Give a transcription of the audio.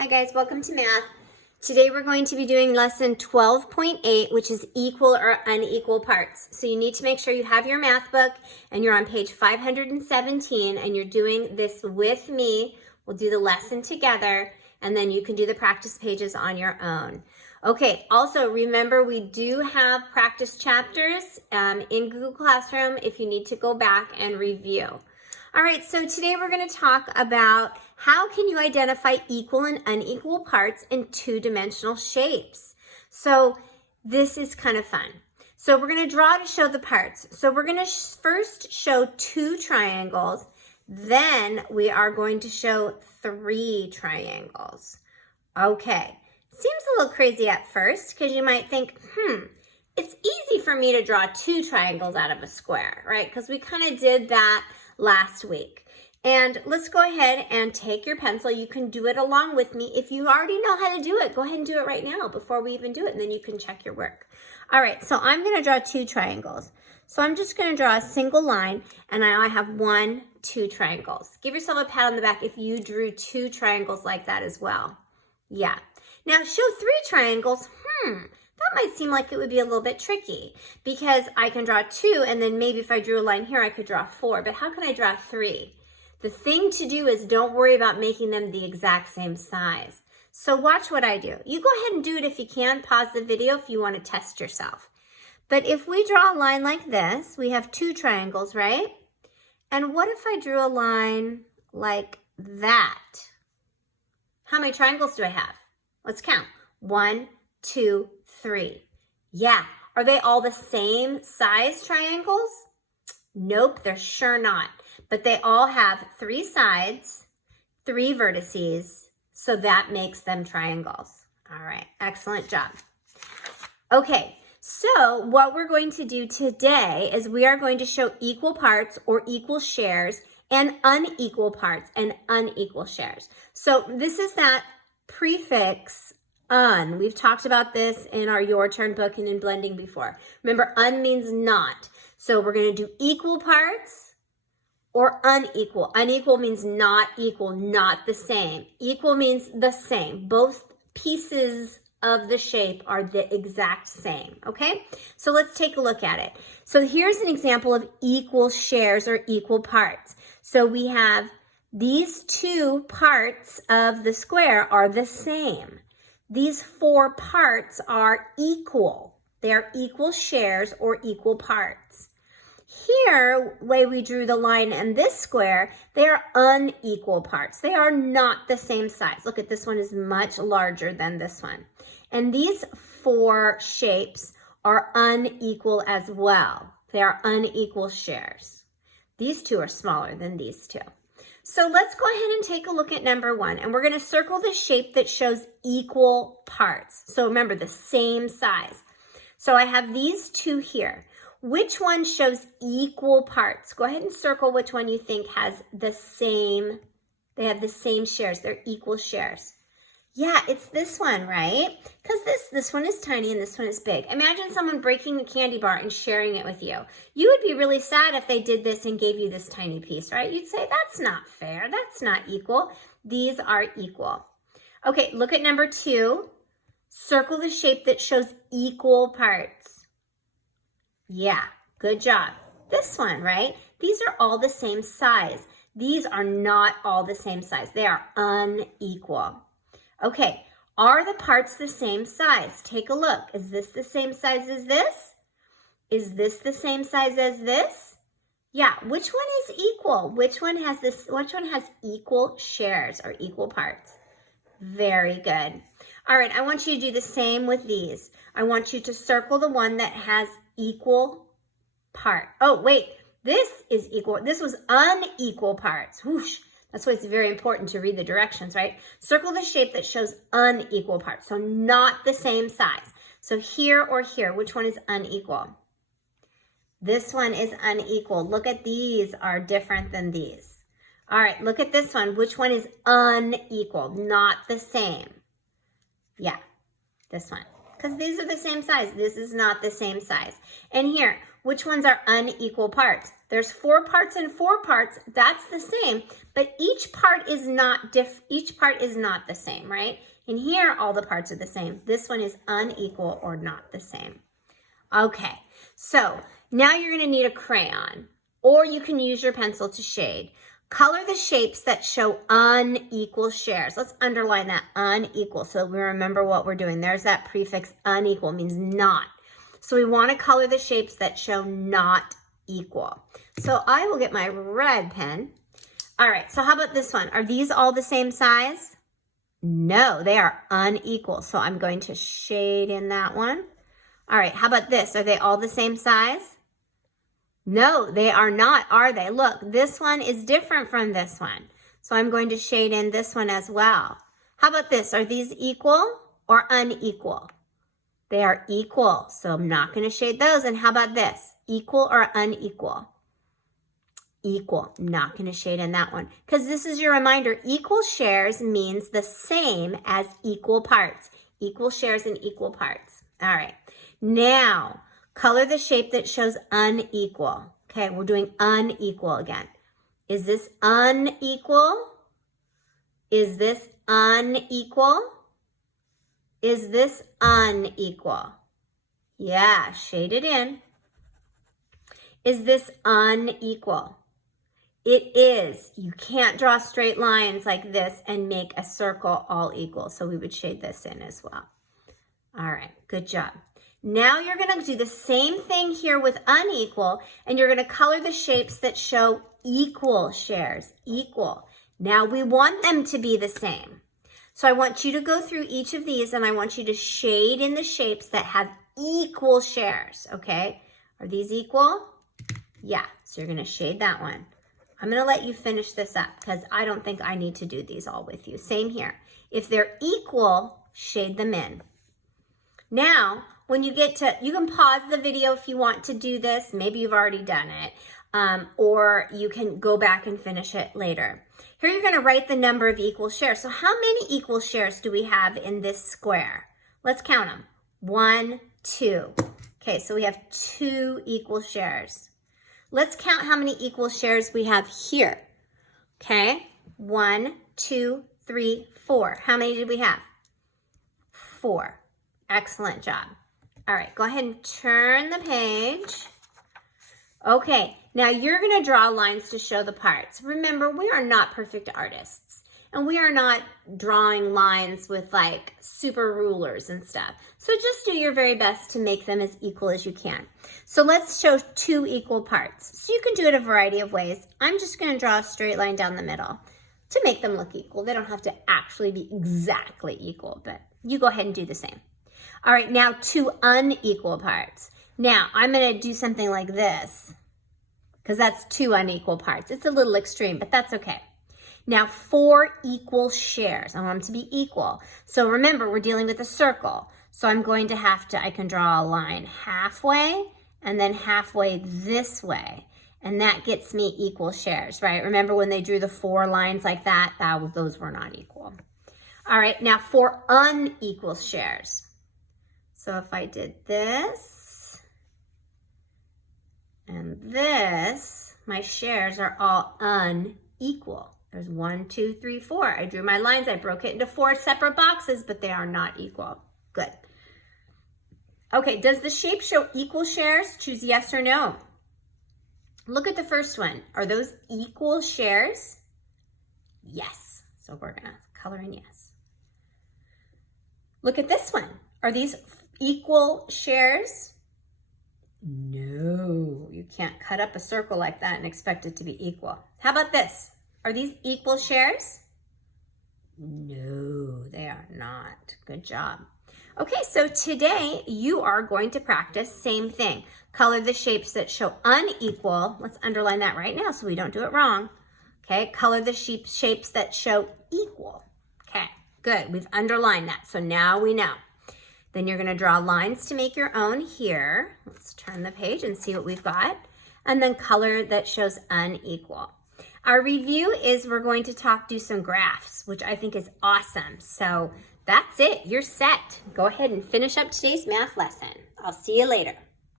Hi guys, welcome to math. Today we're going to be doing lesson 12.8, which is equal or unequal parts. So you need to make sure you have your math book and you're on page 517 and you're doing this with me. We'll do the lesson together and then you can do the practice pages on your own. Okay, also remember we do have practice chapters in Google Classroom if you need to go back and review. All right, so today we're going to talk about how can you identify equal and unequal parts in two-dimensional shapes. So this is kind of fun. So we're going to draw to show the parts. So we're going to first show two triangles, then we are going to show three triangles. Okay, seems a little crazy at first because you might think, it's easy for me to draw two triangles out of a square, right? Because we kind of did that last week. And let's go ahead and take your pencil. You can do it along with me. If you already know how to do it, go ahead and do it right now before we even do it, and then you can check your work. All right, so I'm going to draw two triangles. So I'm just going to draw a single line, and I have 1, 2 triangles. Give yourself a pat on the back if you drew two triangles like that as well. Yeah. Now show 3 triangles. That might seem like it would be a little bit tricky because I can draw 2 and then maybe if I drew a line here, I could draw 4, but how can I draw 3? The thing to do is don't worry about making them the exact same size. So watch what I do. You go ahead and do it if you can. Pause the video if you want to test yourself. But if we draw a line like this, we have 2 triangles, right? And what if I drew a line like that? How many triangles do I have? Let's count. 1, 2, 3. Yeah. Are they all the same size triangles? Nope, they're sure not. But they all have 3 sides, 3 vertices, so that makes them triangles. All right, excellent job. Okay, so what we're going to do today is we are going to show equal parts or equal shares and unequal parts and unequal shares. So this is that prefix un. We've talked about this in our Your Turn book and in blending before. Remember, un means not. So we're going to do equal parts or unequal. Unequal means not equal, not the same. Equal means the same. Both pieces of the shape are the exact same, okay? So let's take a look at it. So here's an example of equal shares or equal parts. So we have these 2 parts of the square are the same. These 4 parts are equal. They are equal shares or equal parts. Here, way we drew the line in this square, they are unequal parts. They are not the same size. Look at this one is much larger than this one. And these 4 shapes are unequal as well. They are unequal shares. These 2 are smaller than these 2. So let's go ahead and take a look at number 1. And we're going to circle the shape that shows equal parts. So remember, the same size. So I have these 2 here. Which one shows equal parts? Go ahead and circle which one you think has the same, they have the same shares. They're equal shares. Yeah, it's this one, right? Because this one is tiny and this one is big. Imagine someone breaking the candy bar and sharing it with you. You would be really sad if they did this and gave you this tiny piece, right? You'd say, that's not fair. That's not equal. These are equal. Okay, look at number 2. Circle the shape that shows equal parts. Yeah, good job. This one, right? These are all the same size. These are not all the same size. They are unequal. Okay, are the parts the same size? Take a look. Is this the same size as this? Is this the same size as this? Yeah, which one is equal? Which one has this? Which one has equal shares or equal parts? Very good. All right, I want you to do the same with these. I want you to circle the one that has equal part. Oh, wait, this is equal. This was unequal parts. Whoosh. That's why it's very important to read the directions, right? Circle the shape that shows unequal parts, so not the same size. So here or here, which one is unequal? This one is unequal. Look at these are different than these. All right, look at this one. Which one is unequal? Not the same. Yeah, this one. Because these are the same size. This is not the same size. And here, which ones are unequal parts? There's 4 parts and 4 parts. That's the same, but each part is not the same, right? And here, all the parts are the same. This one is unequal or not the same. Okay, so now you're going to need a crayon, or you can use your pencil to shade. Color the shapes that show unequal shares. Let's underline that, unequal, so we remember what we're doing. There's that prefix unequal, means not. So we want to color the shapes that show not equal. So I will get my red pen. All right, so how about this one? Are these all the same size? No, they are unequal. So I'm going to shade in that one. All right, how about this? Are they all the same size? No, they are not, are they? Look, this one is different from this one. So I'm going to shade in this one as well. How about this? Are these equal or unequal? They are equal, so I'm not going to shade those. And how about this? Equal or unequal? Equal. Not going to shade in that one. Because this is your reminder, equal shares means the same as equal parts. Equal shares and equal parts. All right. Now, color the shape that shows unequal. Okay, we're doing unequal again. Is this unequal? Is this unequal? Is this unequal? Yeah, shade it in. Is this unequal? It is. You can't draw straight lines like this and make a circle all equal. So we would shade this in as well. All right, good job. Now you're going to do the same thing here with unequal, and you're going to color the shapes that show equal shares, equal. Now we want them to be the same. So I want you to go through each of these, and I want you to shade in the shapes that have equal shares, okay? Are these equal? Yeah, so you're going to shade that one. I'm going to let you finish this up because I don't think I need to do these all with you. Same here. If they're equal, shade them in. Now, when you get to, you can pause the video if you want to do this. Maybe you've already done it, or you can go back and finish it later. Here you're going to write the number of equal shares. So how many equal shares do we have in this square? Let's count them. 1, 2. Okay, so we have 2 equal shares. Let's count how many equal shares we have here. Okay, 1, 2, 3, 4. How many did we have? 4. Excellent job. All right, go ahead and turn the page. Okay, now you're going to draw lines to show the parts. Remember, we are not perfect artists, and we are not drawing lines with like super rulers and stuff. So just do your very best to make them as equal as you can. So let's show 2 equal parts. So you can do it a variety of ways. I'm just going to draw a straight line down the middle to make them look equal. They don't have to actually be exactly equal, but you go ahead and do the same. All right, now 2 unequal parts. Now, I'm going to do something like this because that's 2 unequal parts. It's a little extreme, but that's okay. Now, 4 equal shares. I want them to be equal. So remember, we're dealing with a circle. So I'm going to have to, I can draw a line halfway and then halfway this way. And that gets me equal shares, right? Remember when they drew the 4 lines like that? Those were not equal. All right, now 4 unequal shares. So if I did this and this, my shares are all unequal. There's 1, 2, 3, 4. I drew my lines. I broke it into 4 separate boxes, but they are not equal. Good. Okay, does the shape show equal shares? Choose yes or no. Look at the first one. Are those equal shares? Yes. So we're going to color in yes. Look at this one. Are these equal shares? No, you can't cut up a circle like that and expect it to be equal. How about this? Are these equal shares? No, they are not. Good job. Okay, so today you are going to practice same thing. Color the shapes that show unequal. Let's underline that right now so we don't do it wrong. Okay, color the shapes that show equal. Okay, good. We've underlined that, so now we know. Then you're going to draw lines to make your own here. Let's turn the page and see what we've got. And then color that shows unequal. Our review is we're going to do some graphs, which I think is awesome. So that's it. You're set. Go ahead and finish up today's math lesson. I'll see you later.